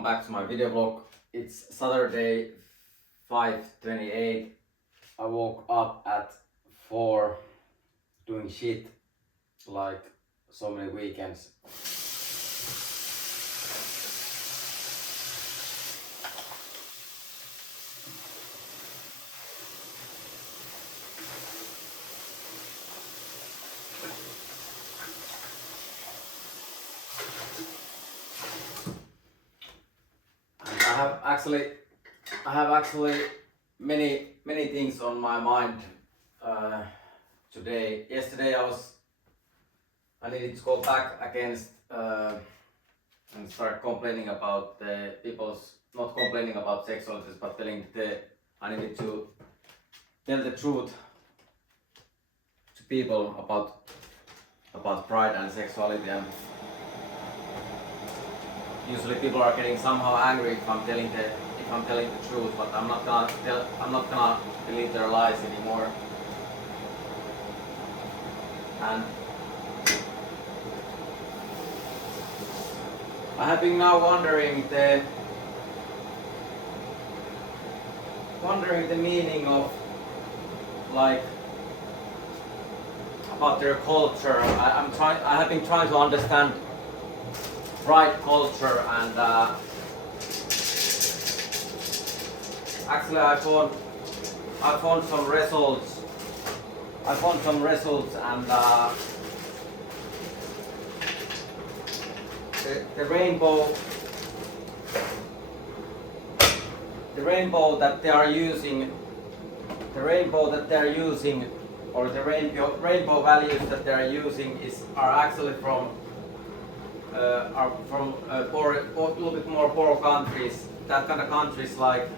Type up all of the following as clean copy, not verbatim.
welcome back to my video vlog. It's Saturday 5:28. I woke up at 4 doing shit like so many weekends. I have actually many things on my mind today. Yesterday I needed to go back against and start complaining about the people's, not complaining about sexualities, but I needed to tell the truth to people about pride and sexuality. And usually people are getting somehow angry if I'm telling the truth, but I'm not gonna believe their lies anymore. And I have been now wondering the meaning of, like, about their culture. I have been trying to understand pride culture, and actually I found some results. And the rainbow that they are using, or the rainbow values that they are using are actually from a little bit more poor countries, that kind of countries like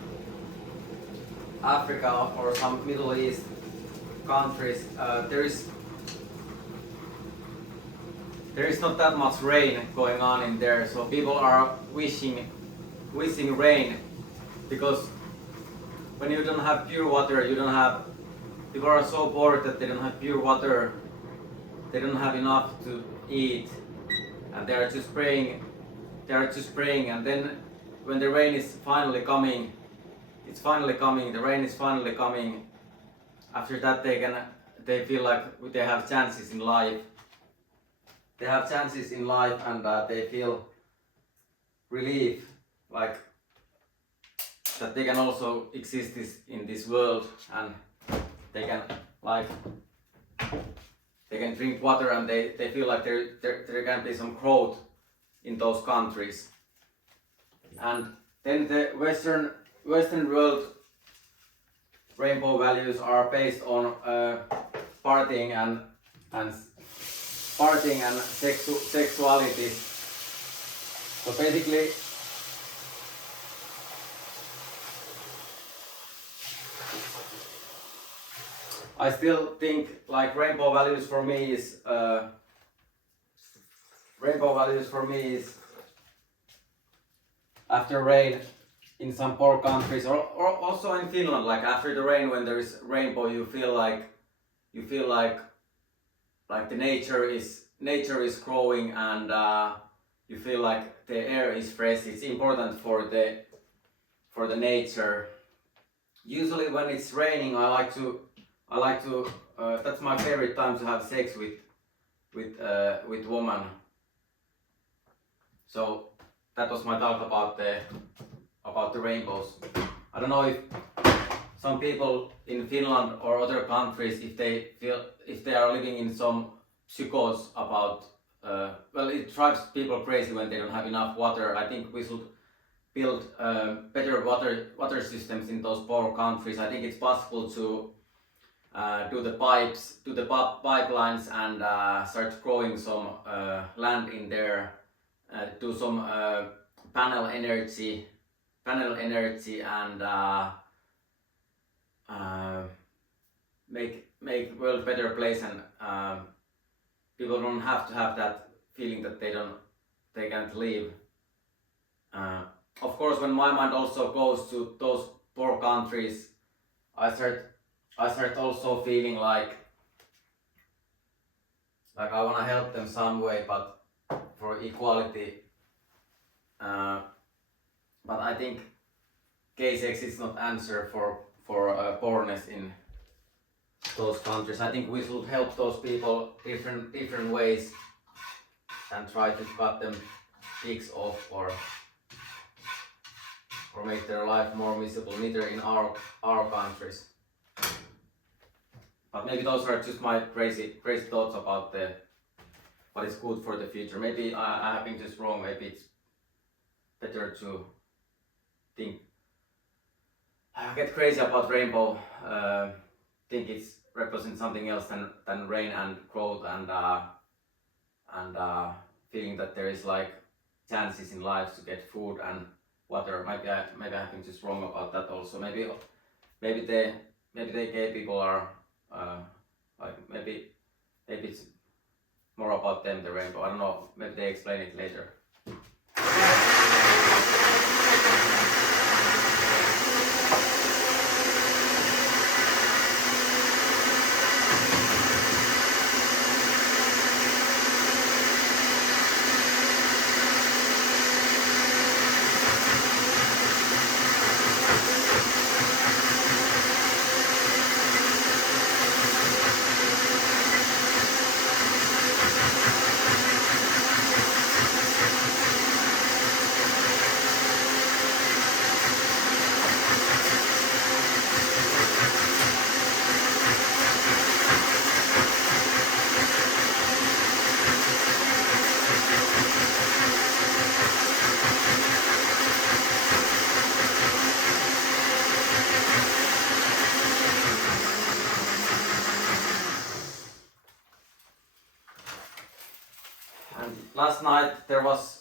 Africa or some Middle East countries. There is not that much rain going on in there, so people are wishing rain, because when you don't have pure water, people are so bored that they don't have pure water, they don't have enough to eat, and they are just praying, and then when the rain is finally coming, the rain is finally coming, after that they feel like they have chances in life. And they feel relief, like that they can also exist in this world, and they can drink water, and they feel like there can be some growth in those countries. And then the Western world rainbow values are based on partying and sexuality. So basically, I still think like rainbow values for me is after rain in some poor countries, or also in Finland, like after the rain, when there is rainbow, you feel like the nature is growing, and you feel like the air is fresh. It's important for the nature. Usually when it's raining, I like to that's my favorite time to have sex with woman. So that was my talk about the rainbows. I don't know if some people in Finland or other countries, if they are living in some psychos about, well, it drives people crazy when they don't have enough water. I think we should build better water systems in those poor countries. I think it's possible to do the pipelines and start growing some land in there, do some panel energy, and make world a better place, and people don't have to have that feeling that they can't live. Of course, when my mind also goes to those poor countries, I start also feeling like I want to help them some way, but for equality, but I think gay sex is not answer for poorness in those countries. I think we should help those people different ways and try to cut them pigs off or make their life more miserable, neither in our countries. But maybe those are just my crazy thoughts about what is good for the future. Maybe I have been just wrong. Maybe it's better to think, get crazy about rainbow, think it's represents something else than rain and growth and feeling that there is like chances in life to get food and water. Maybe I've been just wrong about that also. Maybe the gay people are like maybe it's more about them, the rainbow. I don't know. Maybe they explain it later. And last night there was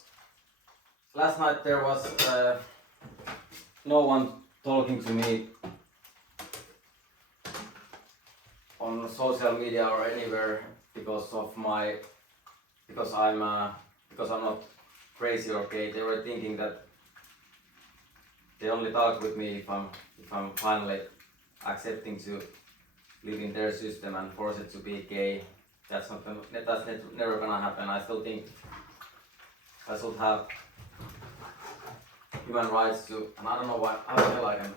no one talking to me on social media or anywhere because I'm not crazy or gay. They were thinking that they only talk with me if I'm finally accepting to live in their system and forced to be gay. That's never gonna happen. I still think I should have human rights to, and I don't know why, how the hell I can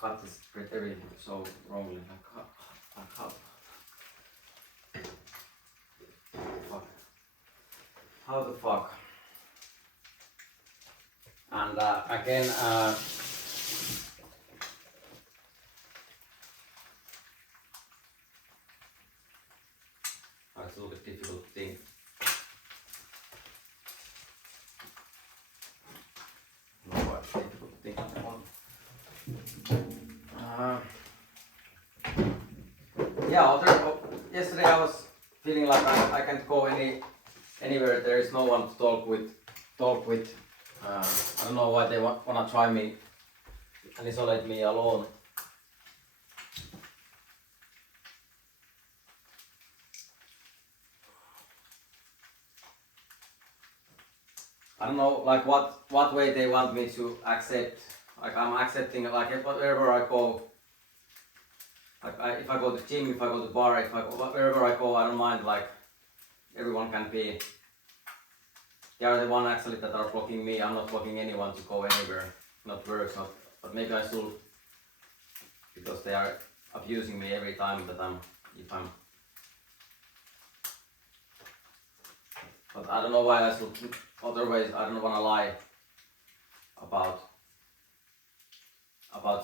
cut this everything so wrongly. How? Fuck. How the fuck? And again, it's a little bit difficult thing. No, what difficult thing on. Yesterday I was feeling like I can't go anywhere. There is no one to talk with. I don't know why they wanna try me and isolate me alone. I don't know, like what way they want me to accept. Like I'm accepting, like wherever I go. Like if I go to gym, if I go to bar, wherever I go, I don't mind. Like everyone can be. They are the one actually that are blocking me. I'm not blocking anyone to go anywhere. Not works, not. But maybe I should, because they are abusing me every time that if I'm. But I don't know why I should. Otherwise, I don't want to lie about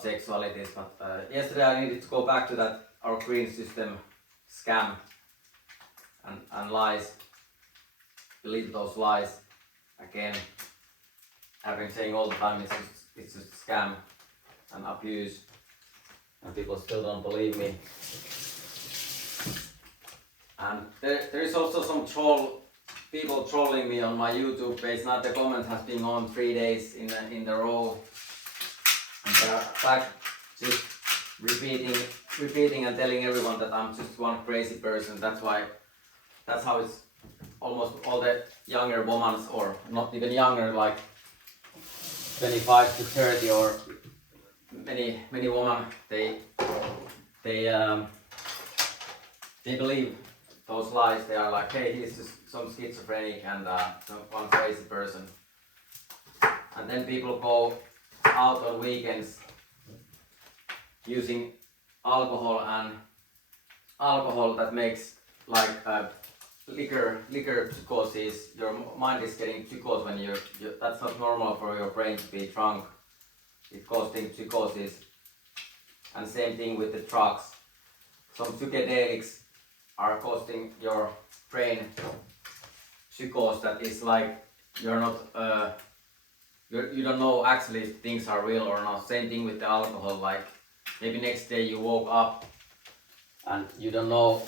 sexualities. But yesterday I needed to go back to that our green system scam and lies. Believe those lies again. I've been saying all the time it's just a scam and abuse, and people still don't believe me. And there is also some people trolling me on my YouTube page. Now the comment has been on 3 days in a row, and they're back just repeating and telling everyone that I'm just one crazy person. That's how it's almost all the younger women, or not even younger, like 25 to 30, or many women, they believe those lies. They are like, hey, he's just some schizophrenic and some one crazy person. And then people go out on weekends using alcohol that makes like liquor psychosis. Your mind is getting psychosis when you're that's not normal for your brain to be drunk. It's causing psychosis. And same thing with the drugs. Some psychedelics are causing your brain psychosis that is like you're not you don't know actually if things are real or not. Same thing with the alcohol, like maybe next day you woke up and you don't know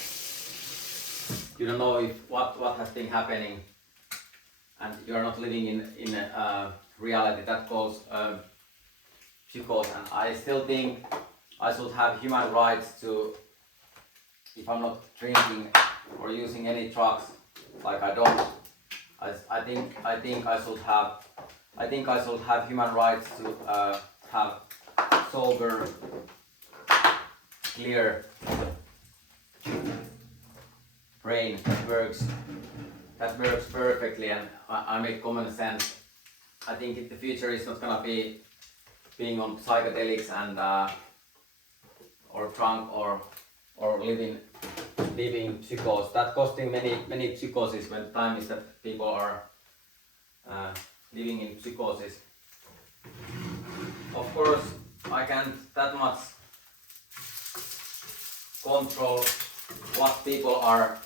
if what has been happening, and you are not living in reality. That calls psychosis. And I still think I should have human rights to, if I'm not drinking or using any drugs, like I don't. I think I should have human rights to have sober, clear brain that works perfectly, and I make common sense. I think the future is not gonna be being on psychedelics and or drunk or living psychosis. That costing many psychoses when time is that people are living in psychosis. Of course, I can't that much control what people are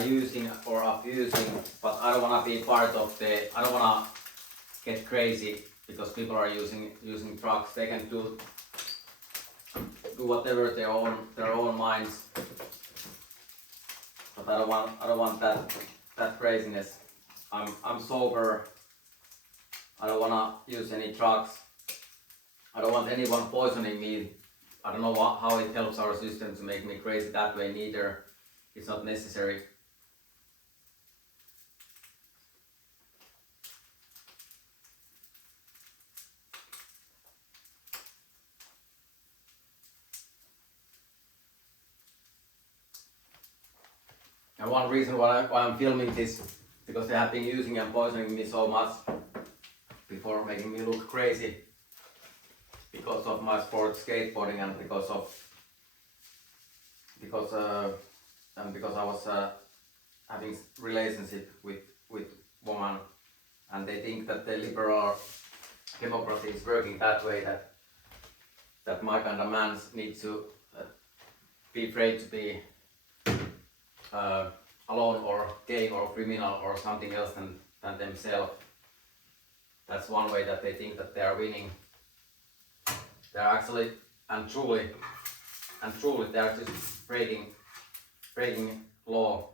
using or abusing, but I don't wanna be part of the. I don't wanna get crazy because people are using drugs. They can do whatever their own minds, but I don't want that craziness. I'm sober. I don't wanna use any drugs. I don't want anyone poisoning me. I don't know how it helps our system to make me crazy that way neither. It's not necessary. And one reason why I'm filming this, because they have been using and poisoning me so much before, making me look crazy because of my sport skateboarding and because I was having relationship with woman, and they think that the liberal democracy is working that way, that my kind of man needs to be afraid to be alone or gay or criminal or something else than themselves. That's one way that they think that they are winning. They are actually and truly they are just breaking law.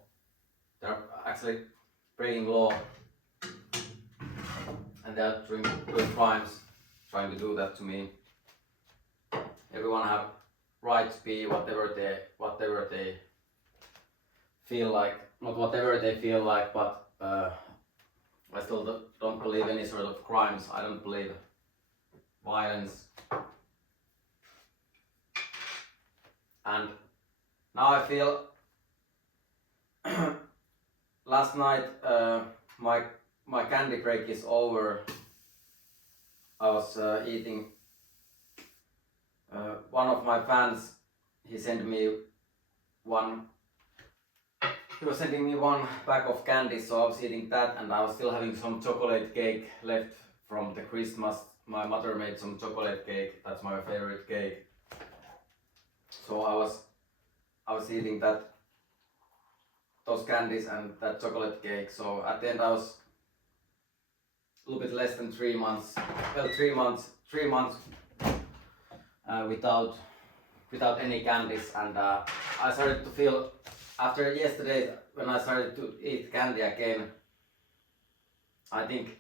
They are actually breaking law, and they are doing crimes, trying to do that to me. Everyone have right to be whatever they feel like, not whatever they feel like, but I still don't believe any sort of crimes. I don't believe violence. And now I feel last night my candy break is over. I was eating. One of my fans, he sent me one. He was sending me one pack of candy, so I was eating that, and I was still having some chocolate cake left from the Christmas. My mother made some chocolate cake. That's my favorite cake. So I was eating those candies and that chocolate cake. So at the end I was a little bit less than 3 months. Well, 3 months without any candies, and I started to feel after yesterday when I started to eat candy again. I think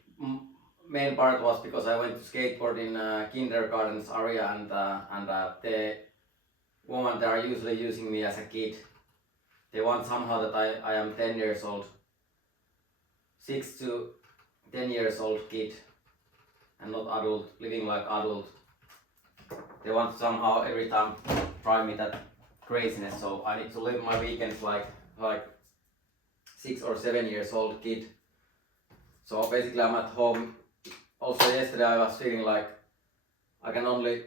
main part was because I went to skateboard in kindergarten's area, and the women that are usually using me as a kid, they want somehow that I am 10 years old, 6 to 10 years old kid, and not adult, living like adult. They want somehow every time drive me that craziness, so I need to live my weekends like 6 or 7 years old kid. So basically I'm at home also yesterday I was feeling like I can only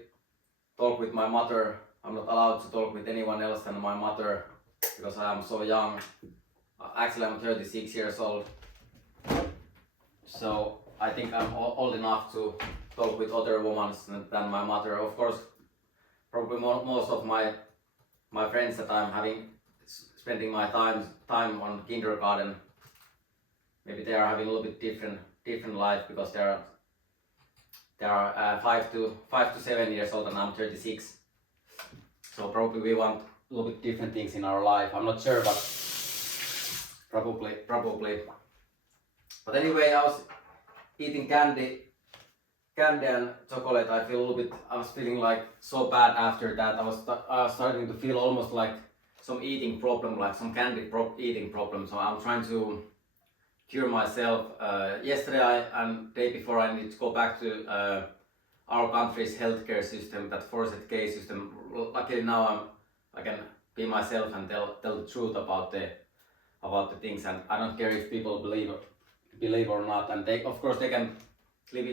talk with my mother. I'm not allowed to talk with anyone else than my mother because I am so young. Actually, I'm 36 years old. So I think I'm old enough to talk with other women than my mother. Of course, probably most of my friends that I'm spending my time on kindergarten, maybe they are having a little bit different life because they are 5 to 7 years old and I'm 36. So probably we want a little bit different things in our life. I'm not sure, but probably. But anyway, I was eating candy and chocolate. I was feeling like so bad after that. I was starting to feel almost like some eating problem, like some eating problem. So I'm trying to cure myself. Yesterday and day before I need to go back to our country's healthcare system, that forced K system. Luckily now I can be myself and tell the truth about the things, and I don't care if people believe or not. And they, of course, they can live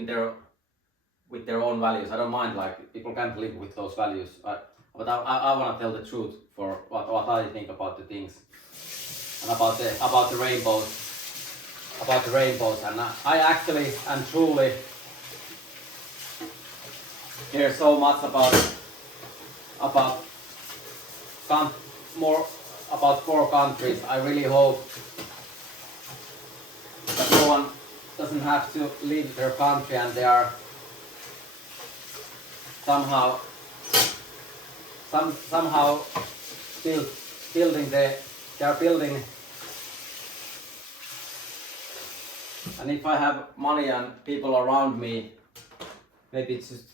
with their own values. I don't mind, like people can't live with those values. But I want to tell the truth for what I think about the things and about the rainbows. About the rainbows, and I actually and truly care so much about more about 4 countries. I really hope that no one doesn't have to leave their country and they are somehow building. And if I have money and people around me, maybe it's just,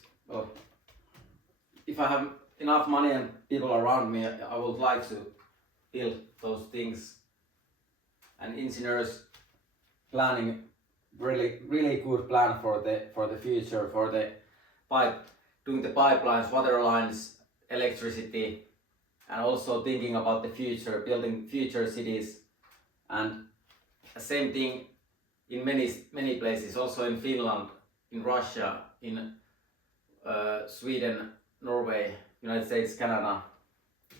if I have enough money and people around me, I would like to build those things. And engineers planning really good plan for the future, for the doing the pipelines, water lines, electricity, and also thinking about the future, building future cities. And the same thing in many places, also in Finland, in Russia, in Sweden, Norway, United States, Canada,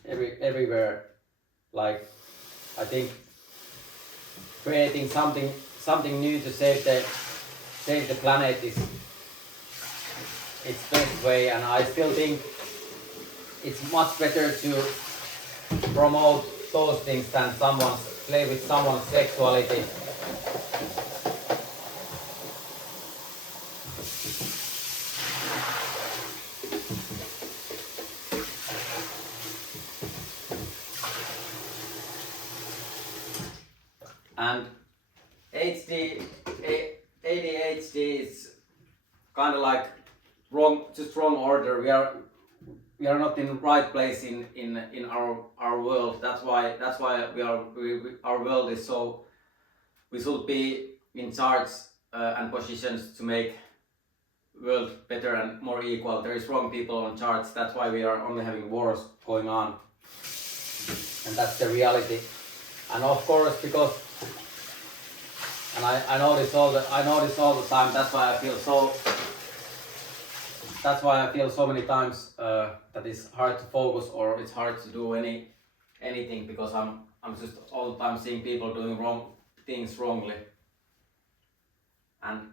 everywhere. Like, I think creating something new to save the planet is its best way, and I still think it's much better to promote those things than play with someone's sexuality. And ADHD is kind of like wrong order. We are not in the right place in our world. That's why our world is so. We should be in charge and positions to make world better and more equal. There is wrong people on charge. That's why we are only having wars going on, and that's the reality. And of course, because, and I know this all the time. That's why I feel so many times that it's hard to focus or it's hard to do anything because I'm just all the time seeing people doing wrong things wrongly. And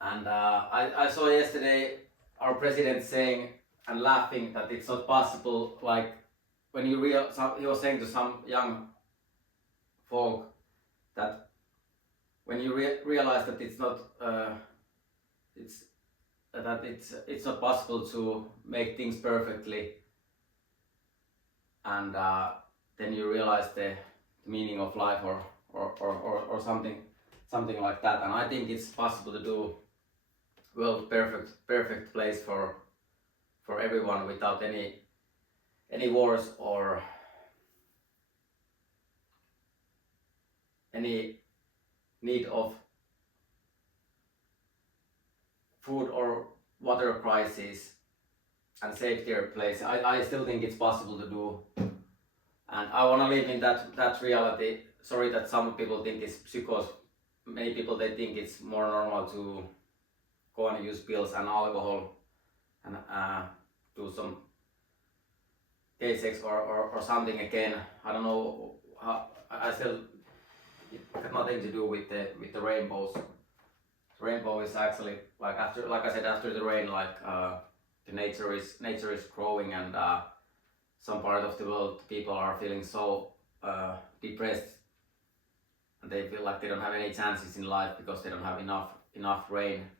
I saw yesterday our president saying and laughing that it's not possible, like when he was saying to some young folk that when you realize that it's not it's not possible to make things perfectly, and then you realize the meaning of life or something like that. And I think it's possible to do world perfect place for everyone without any wars or any need of food or water crisis and safety place. I still think it's possible to do, and I want to live in that reality. Sorry that some people think it's many people they think it's more normal to go and use pills and alcohol and do some gay sex or something again. I don't know how. I still it got nothing to do with the rainbows. The rainbow is actually like after, like I said, after the rain, like the nature is growing, and some part of the world people are feeling so depressed, and they feel like they don't have any chances in life because they don't have enough rain.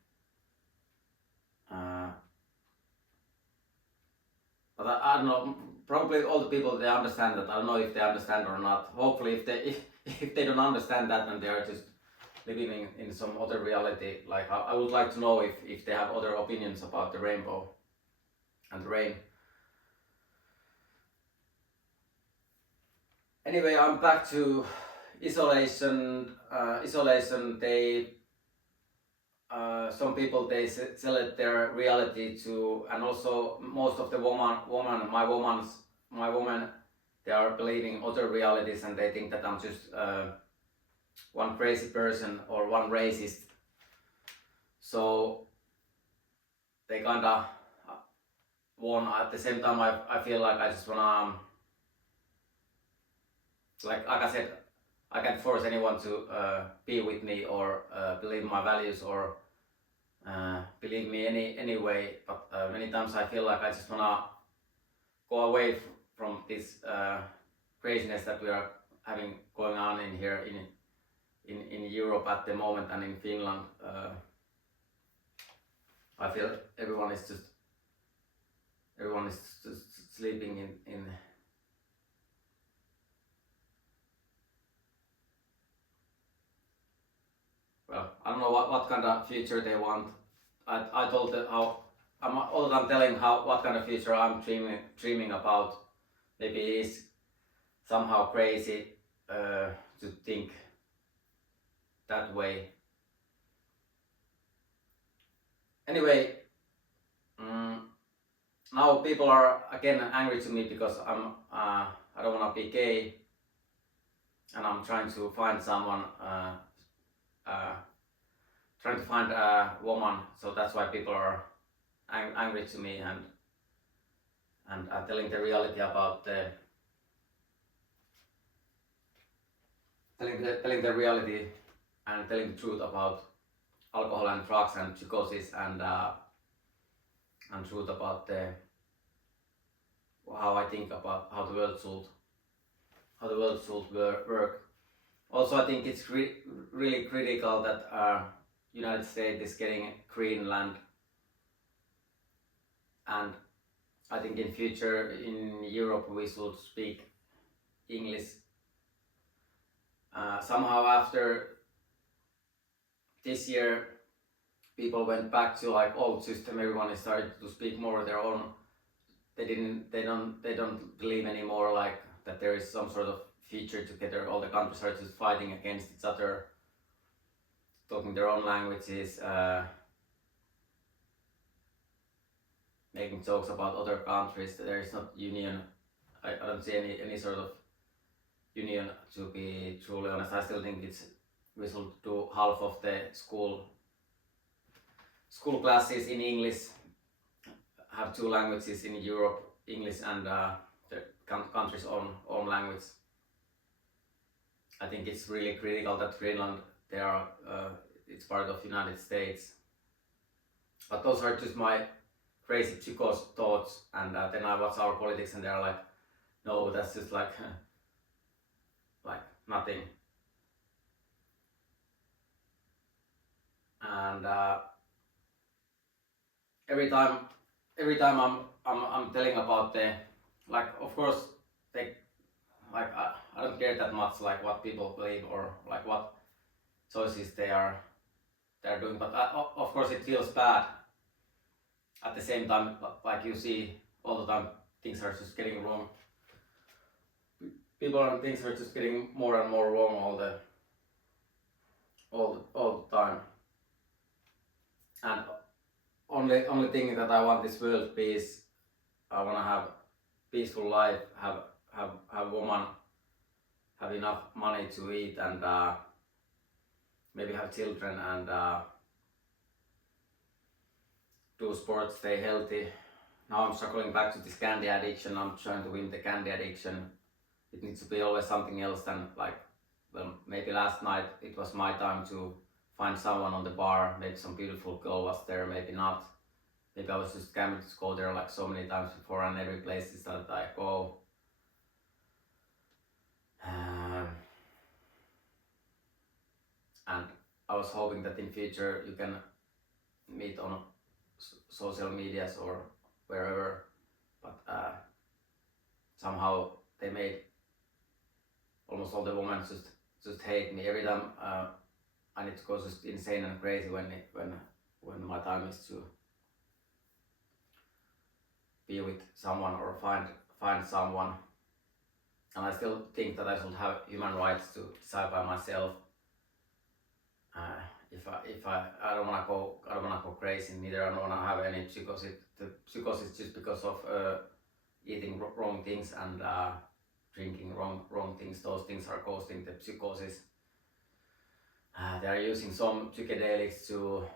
But I don't know. Probably all the people they understand that. I don't know if they understand or not. Hopefully, if they don't understand that, then they are just living in some other reality. Like I would like to know if they have other opinions about the rainbow and the rain. Anyway, I'm back to isolation. Isolation. Some people they select their reality to, and also most of the my woman, they are believing other realities, and they think that I'm just one crazy person or one racist. So they kinda want. At the same time, I feel like I just wanna, like I said, I can't force anyone to be with me or believe my values or believe me any way. But many times I feel like I just wanna go away from this craziness that we are having going on in here in Europe at the moment and in Finland. I feel everyone is just sleeping in well, I don't know what kind of future they want. I told them how I'm all the time telling how what kind of future I'm dreaming about. Maybe it's somehow crazy to think that way. Anyway, now people are again angry to me because I don't want to be gay, and I'm trying to find someone. Trying to find a woman, so that's why people are angry to me and telling the reality about telling the reality and telling the truth about alcohol and drugs and psychosis and truth about how I think about how the world should work. Also, I think it's really critical that United States is getting Greenland, and I think in future in Europe we should speak English. Somehow after this year, people went back to like old system. Everyone is starting to speak more their own. They don't believe anymore like that there is some sort of future together. All the countries are just fighting against each other, talking their own languages, making jokes about other countries. There is not union. I don't see any sort of union, to be truly honest. I still think we should do half of the school classes in English, have two languages in Europe, English and the country's own language. I think it's really critical that Greenland, it's part of United States. But those are just my crazy chicos thoughts, and then I watch our politics and they're like, no, that's just like nothing. And every time I'm telling about the, like, of course they, like I don't care that much like what people believe or like what choices they're doing, but of course it feels bad at the same time. Like you see all the time things are just getting wrong. People and things are just getting more and more wrong all the time. And only thing that I want is world peace. I want to have peaceful life, have woman, have enough money to eat, and maybe have children and do sports, stay healthy. Now I'm struggling back to this candy addiction. I'm trying to win the candy addiction. It needs to be always something else than like, well, maybe last night it was my time to find someone on the bar. Maybe some beautiful girl was there, maybe not. Maybe I was just gambled to go there like so many times before, and every place is that I go. And I was hoping that in future you can meet on social medias or wherever, but somehow they made almost all the women just hate me every time. I need to go just insane and crazy when my time is to be with someone or find someone. And I still think that I should have human rights to decide by myself. If I don't wanna go crazy. Neither I don't wanna have any psychosis. The psychosis just because of eating wrong things and drinking wrong things. Those things are causing the psychosis. They are using some psychedelics to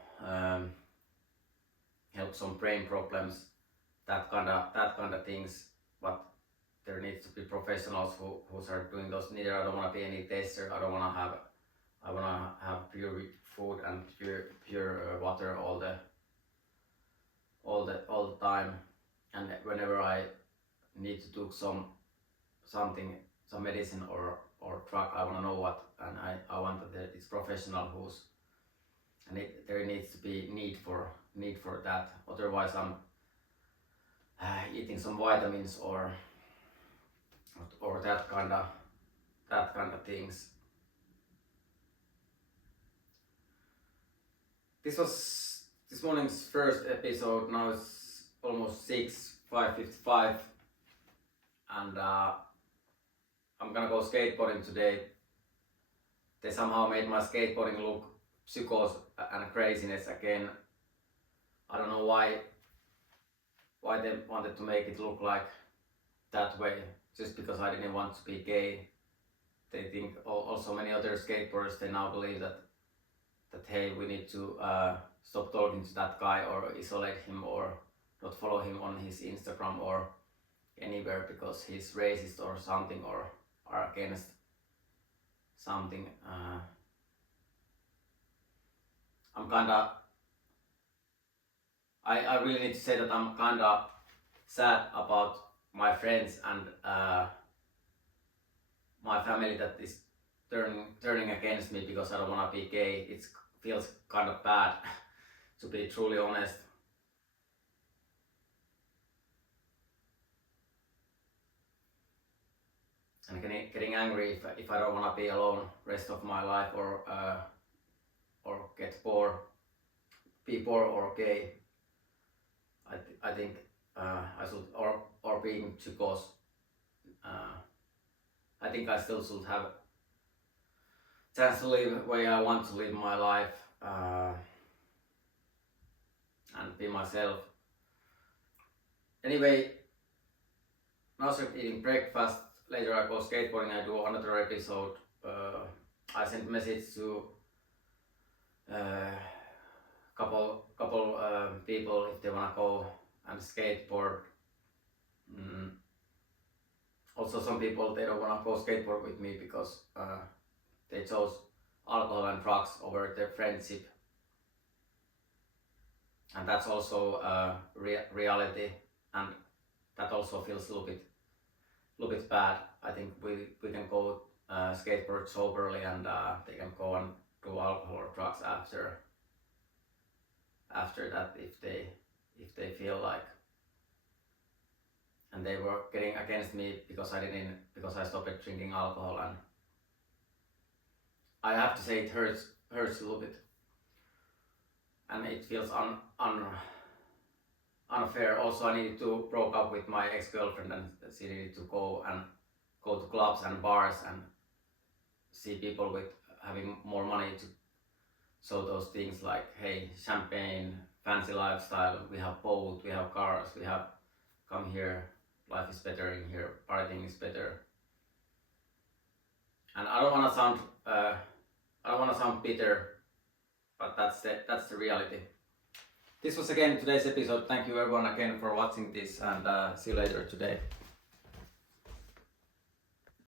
help some brain problems, that kind of things. But there needs to be professionals who are doing those. Neither I don't want to be any tester. I want to have pure food and pure water all the time. And whenever I need to do some medicine or drug, I want to know what, and I want that it's professional who's, and there needs to be need for that. Otherwise I'm eating some vitamins or that kind of things. This was this morning's first episode. Now it's almost 5:55, and I'm gonna go skateboarding today. They somehow made my skateboarding look psychos and craziness again. I don't know why they wanted to make it look like that way, just because I didn't want to be gay. They think also many other skateboarders, they now believe that hey, we need to stop talking to that guy or isolate him or not follow him on his Instagram or anywhere because he's racist or something or are against something. I'm kinda, I really need to say that I'm kinda sad about my friends and my family that is turning against me because I don't want to be gay. It feels kind of bad to be truly honest. And getting angry if I don't want to be alone rest of my life or get bored, be poor or gay. I think I should or being psychos. I think I still should have chance to live the way I want to live my life and be myself. Anyway, now I start eating breakfast. Later I go skateboarding. I do another episode. I sent message to couple people if they wanna go and skateboard. Also some people they don't wanna go skateboard with me because they chose alcohol and drugs over their friendship, and that's also reality, and that also feels a little bit bad. I think we can go skateboard soberly, and they can go and do alcohol or drugs after that if they feel like. And they were getting against me because I stopped drinking alcohol, and I have to say it hurts a little bit, and it feels unfair. Also, I needed to broke up with my ex-girlfriend, and she needed to go to clubs and bars and see people with having more money to show those things like, hey, champagne, fancy lifestyle, we have boat, we have cars, we have, come here, life is better in here, partying is better. And I don't want to sound I don't want to sound bitter, but that's the reality. This was again today's episode. Thank you everyone again for watching this, and see you later today.